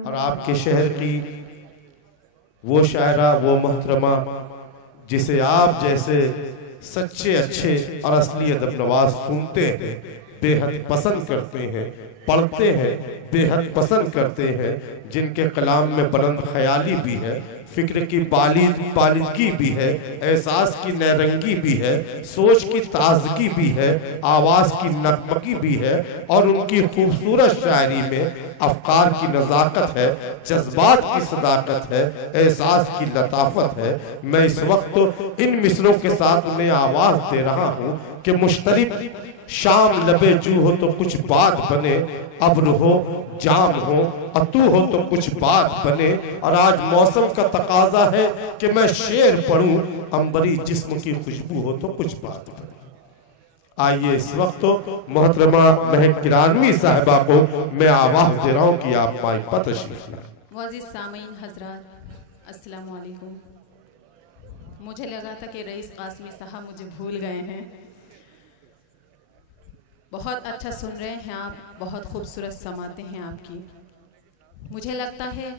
और आपके शहर की वो शायरा, वो मोहतरमा जिसे आप जैसे सच्चे अच्छे और असली अदब नवाज सुनते हैं, बेहद पसंद करते हैं, पढ़ते हैं, बेहद पसंद करते हैं, जिनके कलाम में बुलंद ख्याली भी है, फिक्र की बालिदगी भी है, एहसास की नैरंगी भी है, सोच की ताजगी भी है, आवाज की नगमगी भी है, और उनकी खूबसूरत शायरी में अफकार की नजाकत है, जज्बात की सदाकत है, एहसास की लताफत है। मैं इस वक्त इन मिसरों के साथ उन्हें आवाज दे रहा हूँ कि मुश्तरिक शाम लबे जू हो तो कुछ बात बने, अब्र हो जाम हो और तू हो तो कुछ बात बने। और आज मौसम का तकाजा है कि मैं शेर पढ़ूं, अंबरी जिस्म की खुशबू हो तो कुछ बात बने। आइए इस वक्त तो मोहतरमा महक किरानवी साहिबा को मैं आवाज दे रहा हूँ कि आप माइक पर तशरीफ लाएं। मुअज़्ज़िज़ सामीन हज़रात, अस्सलामु अलैकुम। मुझे लगा था कि रईस कासमी साहब मुझे भूल गए हैं। बहुत अच्छा सुन रहे हैं आप, बहुत खूबसूरत समाते हैं आपकी। मुझे लगता है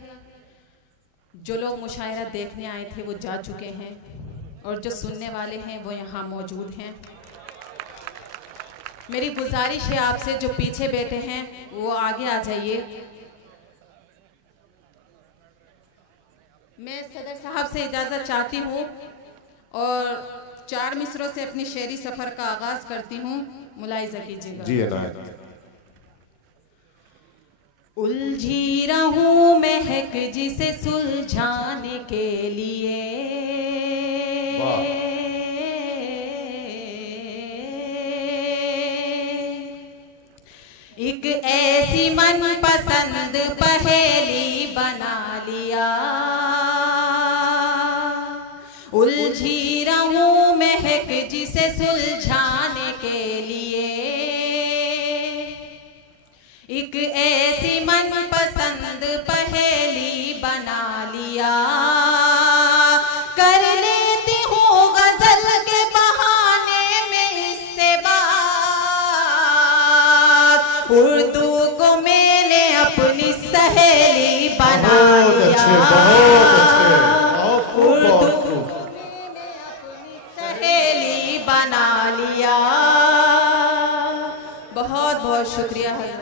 जो लोग मुशायरा देखने आए थे वो जा चुके हैं, और जो सुनने वाले हैं वो यहाँ मौजूद हैं। मेरी गुजारिश है आपसे, जो पीछे बैठे हैं वो आगे आ जाइए। मैं सदर साहब से इजाज़त चाहती हूँ और 4 मिसरों से अपनी शेरी सफ़र का आगाज करती हूँ, मुलाहिज़ा कीजिएगा। जी अनायत। उलझी रहूं महक जिसे सुलझाने के लिए, एक ऐसी मन पसंद पहेली बना लिया। उलझी रहूं महक जिसे सुलझाने के लिए, एक ऐसी मन पसंद पहेली बना लिया। कर लेती हूँ गजल के बहाने में इससे बात, उर्दू को मैंने अपनी सहेली बना लिया। उर्दू को मैंने अपनी सहेली बना लिया। बहुत बहुत शुक्रिया हज़रत।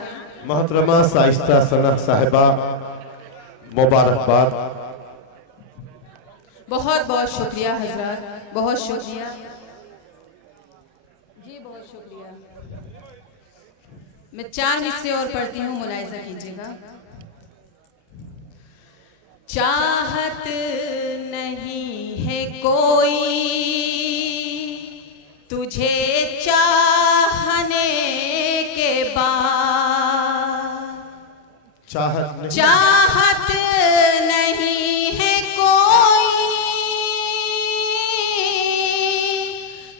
मोहतरमा साइस्ता सना साहिबा, मुबारकबाद। बहुत बहुत शुक्रिया हजरत, बहुत शुक्रिया जी, बहुत शुक्रिया। मैं 4 मिसरे और पढ़ती हूँ, मुलाहिज़ा कीजिएगा। चाहत नहीं है कोई तुझे चाहने के बाद, चाहत नहीं है कोई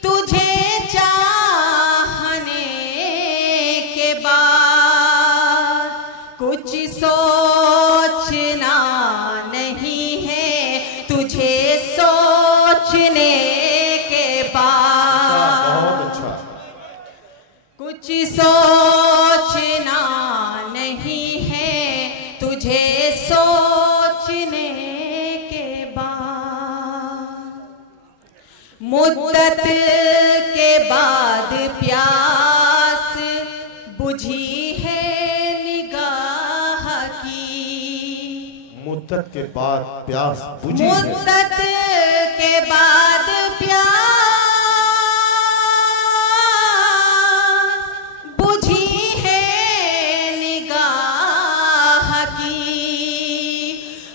तुझे चाहने के बाद, कुछ सोचना नहीं है तुझे सोचने के बाद, कुछ सोचना नहीं है तुझे सोचने के बाद। मुद्दत के बाद प्यास बुझी है निगाह की, मुद्दत के बाद प्यास बुझी है, मुद्दत के बाद प्यास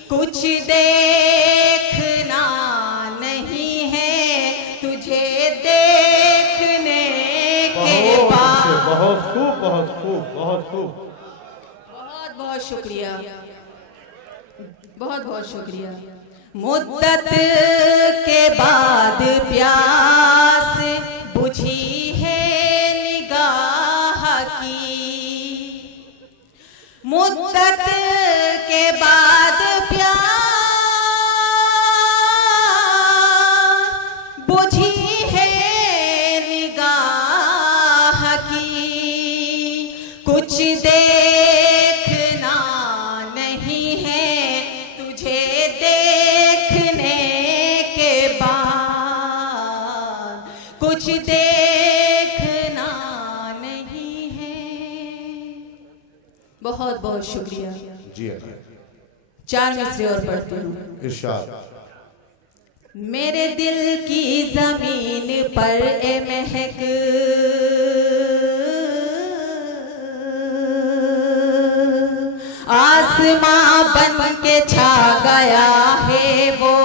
कुछ देखना नहीं है तुझे देखने के बाद। बहुत खूब, बहुत खूब, बहुत खूब। बहुत बहुत शुक्रिया, बहुत बहुत शुक्रिया। मुद्दत के बाद प्यास बुझी है निगाह की, मुद्दत के बाद प्यास बहुत शुक्रिया। जी 4 मिसरे और पढ़ती हूँ। इरशाद। मेरे दिल की जमीन पर ए महक आसमां बन के छा गया है वो,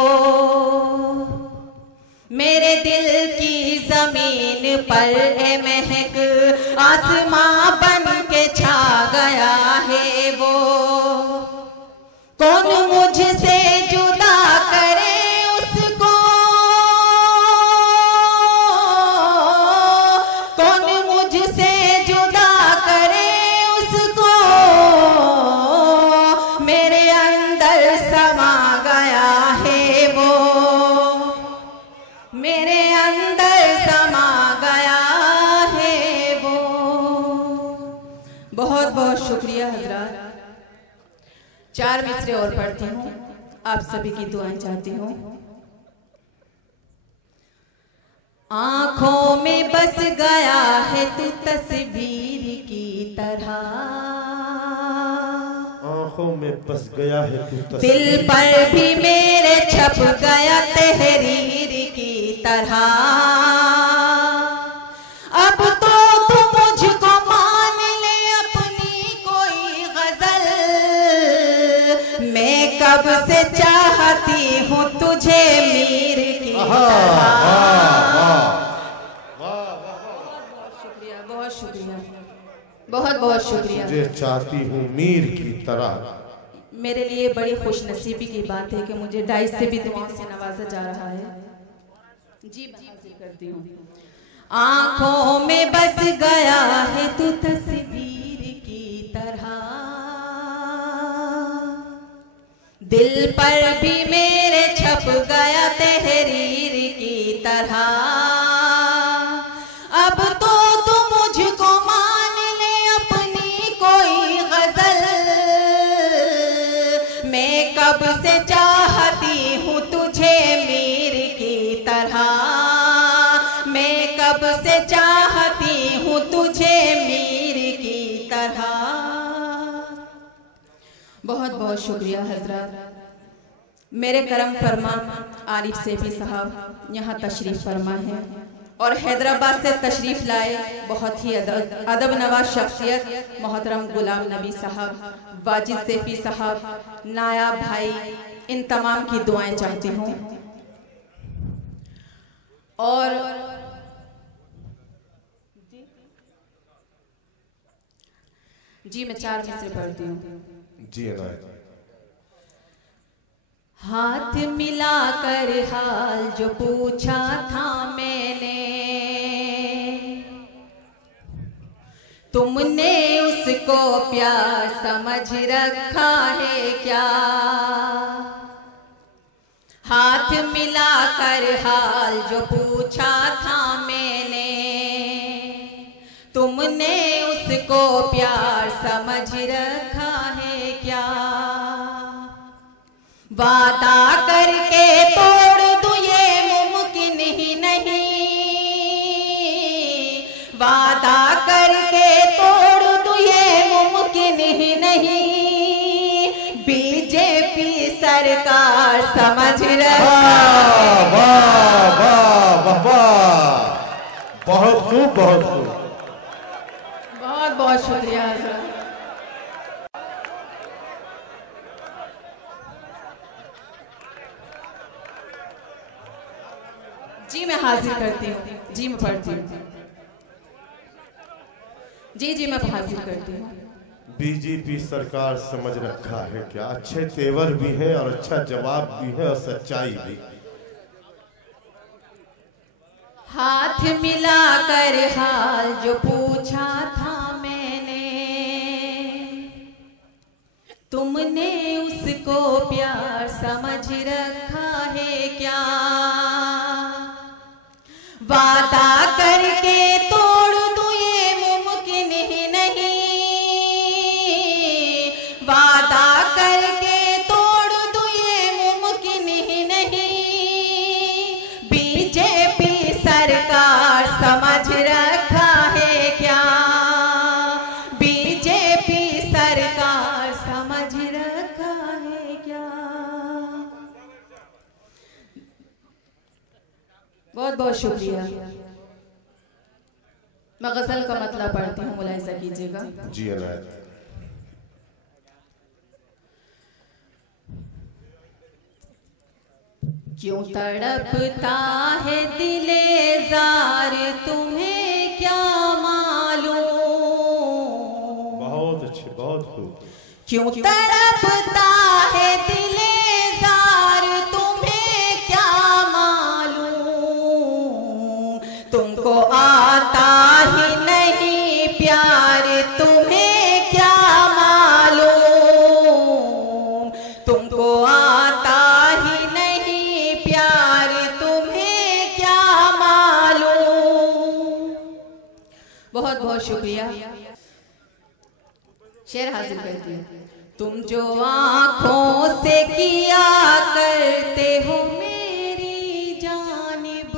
मेरे दिल की जमीन पर ए महक आसमां बन के छा गया है वो। कौन मुझसे जुदा करे उसको, कौन मुझसे जुदा करे उसको, मेरे अंदर समा गया है वो, मेरे अंदर समा गया है वो। बहुत बहुत शुक्रिया हजरात। 4 मिसरे और पढ़ती हूँ, आप सभी की दुआएं चाहती हूँ। आंखों में बस गया है तू तस्वीर की तरह, आंखों में बस गया है तू तस्वीर, दिल पर भी मेरे छप गया तहरीर की तरह। अब तो तू मुझको मान ले अपनी कोई गजल, मैं कब से चाहती हूँ तुझे मीर की तरह। शुक्रिया, बहुत शुक्रिया, बहुत बहुत शुक्रिया। मुझे चाहती हूँ मीर की तरह। मेरे लिए बड़ी खुशनसीबी की बात है कि मुझे डाइस से भी दुआओं से नवाजा जा रहा है। जी मैं हाजिर करती हूँ। आंखों में बस गया है तू तस्वीर की तरह, दिल पर भी मेरे छप गया तहरीर की तरह। अब तो तू मुझको मान ले अपनी कोई गजल, मैं कब से चाहती हूँ तुझे मीर की तरह, मैं कब से चाहती हूँ तुझे मीर की तरह। बहुत बहुत शुक्रिया हजरत। मेरे करम फरमा आरिफ सेफी साहब यहाँ तशरीफ फरमा है और हैदराबाद से तशरीफ लाए बहुत ही अदब नवाज शख्सियत मोहतरम गुलाम नबी साहब, वाजिद सेफी साहब, नायाब भाई, इन तमाम की दुआएं चाहती हूँ। और जी मैं 4 मिसरे पढ़ती हूँ। जी हाथ मिलाकर हाल जो पूछा था मैंने, तुमने उसको प्यार समझ रखा है क्या। हाथ मिलाकर हाल जो पूछा था मैंने, तुमने उसको प्यार समझ रखा है क्या। वादा करके तोड़ दूं ये मुमकिन ही नहीं, वादा करके तोड़ दूं ये मुमकिन ही नहीं, बीजेपी सरकार समझ रखा है। वाह वाह वाह वाह, बहुत खूब बहुत खूब। बहुत बहुत शुक्रिया हजरत। जी मैं हाजिर करती हूँ। जी मैं पढ़ती हूँ। जी मैं हाजिर करती हूँ। बीजेपी सरकार समझ रखा है क्या। अच्छे तेवर भी है और अच्छा जवाब भी है और सच्चाई भी। हाथ मिलाकर हाल जो पूछा था मैंने, तुमने उसको प्यार समझ रखा है क्या। वादा करके तोड़ दूं ये मुमकिन ही नहीं, वादा करके तोड़ दूं ये मुमकिन ही नहीं, बीजेपी सरकार समझ रखा है क्या। बीजेपी सरकार बहुत शुक्रिया। मैं गजल का मतलब पढ़ती हूँ, मुलाहिजा कीजिएगा। जी अनायत। क्यों तड़पता है दिले जार, तुम्हें क्या मालूम। बहुत अच्छे, बहुत खूब। क्यों तड़पता है दिले जार, तुम्हें क्या मालूम। तुमको आता ही नहीं प्यार, तुम्हें क्या मालूम। तुमको आता ही नहीं प्यार, तुम्हें क्या मालूम। बहुत बहुत शुक्रिया। शेर हासिल करती हूँ। तुम जो आँखों से किया करते हो मेरी जानिब,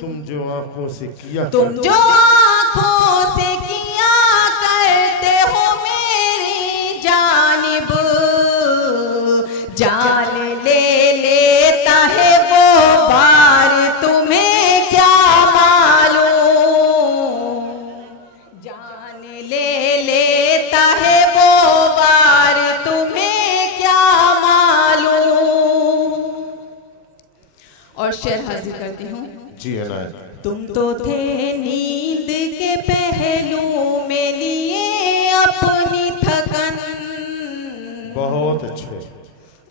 तुम जो आँखों से किया, तुम जो आँखों से किया करते हो मेरी जानिब, जान ले लेता है वो बार, तुम्हें क्या मालूम। जान ले लेता है वो बार, तुम्हें क्या मालूम। और शेर हाजिर करती हूँ। जी अनायत। तुम तो थे नींद के पहलू में लिए अपनी थकन, बहुत अच्छे।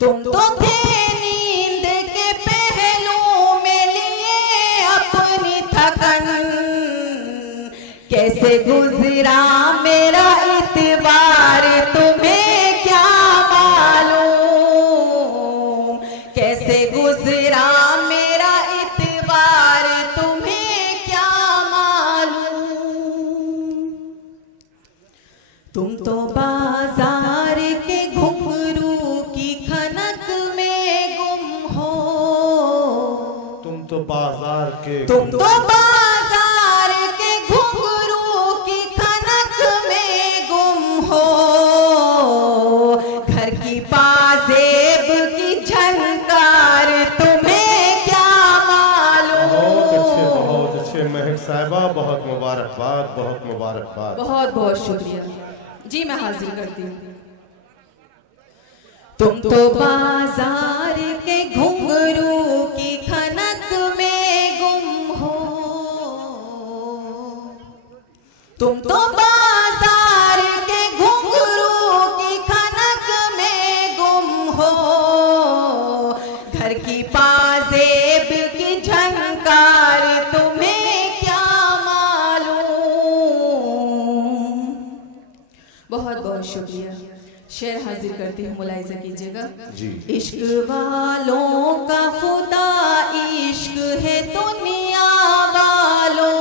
तुम तो थे नींद के पहलू में लिए अपनी थकन। कैसे गुजरा मेरा इतबार, तुम्हें क्या मालूम। कैसे गुजरा मेरा इतबार, तुम्हें क्या मालूम। तुम तो बाजार के घुंघरू की खनक में गुम हो। तुम तो बाजार के, तुम तो बाजार के घुंघरू की खनक में गुम हो। घर की पाजेब की झनकार, तुम्हें क्या मालूम। बहुत अच्छे महक साहिबा, बहुत मुबारकबाद, बहुत मुबारकबाद। बहुत बहुत शुक्रिया जी। मैं हाजिर करती हूँ। तुम तो बाजार के घुंघरू की खनक में गुम हो। तुम तो बाजार के घुंघरू की खनक में गुम हो। घर की पाजेब की झनकार, तुम्हें क्या मालूम। बहुत बहुत शुक्रिया। शेर हाजिर करती हूँ, मुलाहिजा कीजिएगा। जी। इश्क वालों का खुदा इश्क है दुनिया वालों।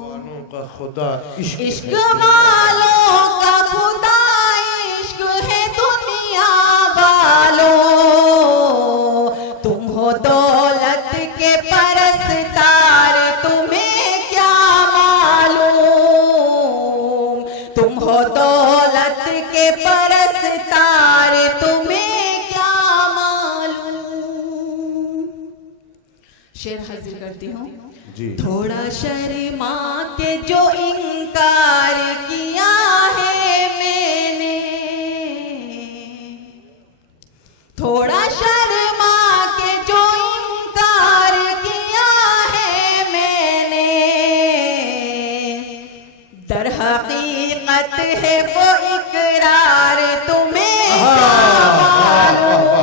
वालों का खुदा इश्क, इश्क वालों का खुदा इश्क है दुनिया वालों। तुम हो दौलत के परस्तार, तुम्हें क्या मालूम। तुम हो दौलत के परस्तार, तुम्हें क्या मालूम। शेर हाजिर करती हूँ। जी। थोड़ा शर्मा के जो इनकार किया है मैंने, थोड़ा शर्मा के जो इनकार किया है मैंने, दर हकीकत है वो इकरार, तुम्हें क्या मालूम।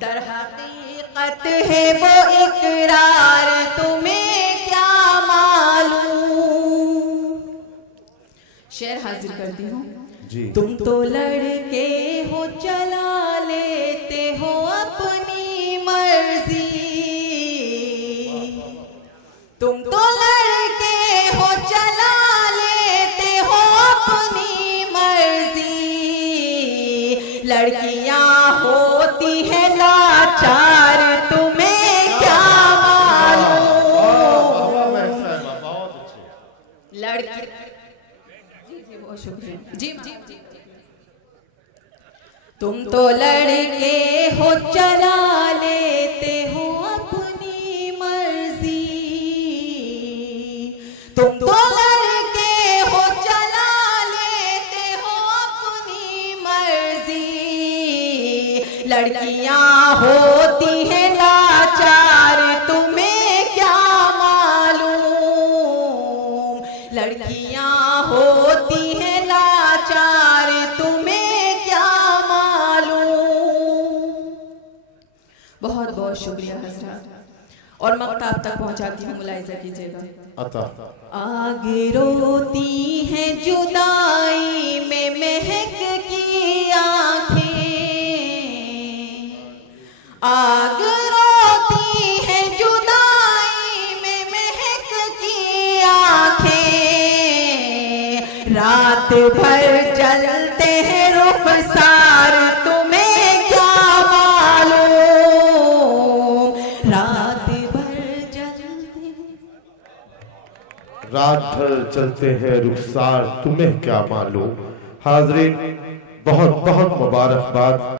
दर हकीकत है वो इकरार, तुम्हें क्या मालूम। शेर हाजिर करती हूँ। जी। तुम तो लड़के हो चला लेते हो अपनी मर्जी। तुम तो लड़के हो चला लेते हो अपनी मर्जी। लड़कियां होती है लाचार, तुम्हें क्या मालूम। लड़की जी जी बहुत शुक्रिया जी जी जी। तुम तो लड़के हो चला लेते हो अपनी मर्जी, तुम तो लड़के हो चला लेते हो अपनी मर्जी। लड़कियां होती हैं लाचार तुम्हें क्या मालूम, लड़कियां होती हैं लाचार तुम्हें क्या मालूम। बहुत बहुत शुक्रिया हजरत, और मक्ताब तक पहुंचाती हूँ, मुलाहिजा कीजिएगा। आग रोती है जुदाई में महक की आँखें, आग रोती है जुदाई में महक की आँखें। रात भर जलते हैं रुखसार तुम्हें क्या मालूम, रात भर चलते हैं रुखसार तुम्हें क्या मालूम। हाज़रीन, बहुत बहुत मुबारकबाद।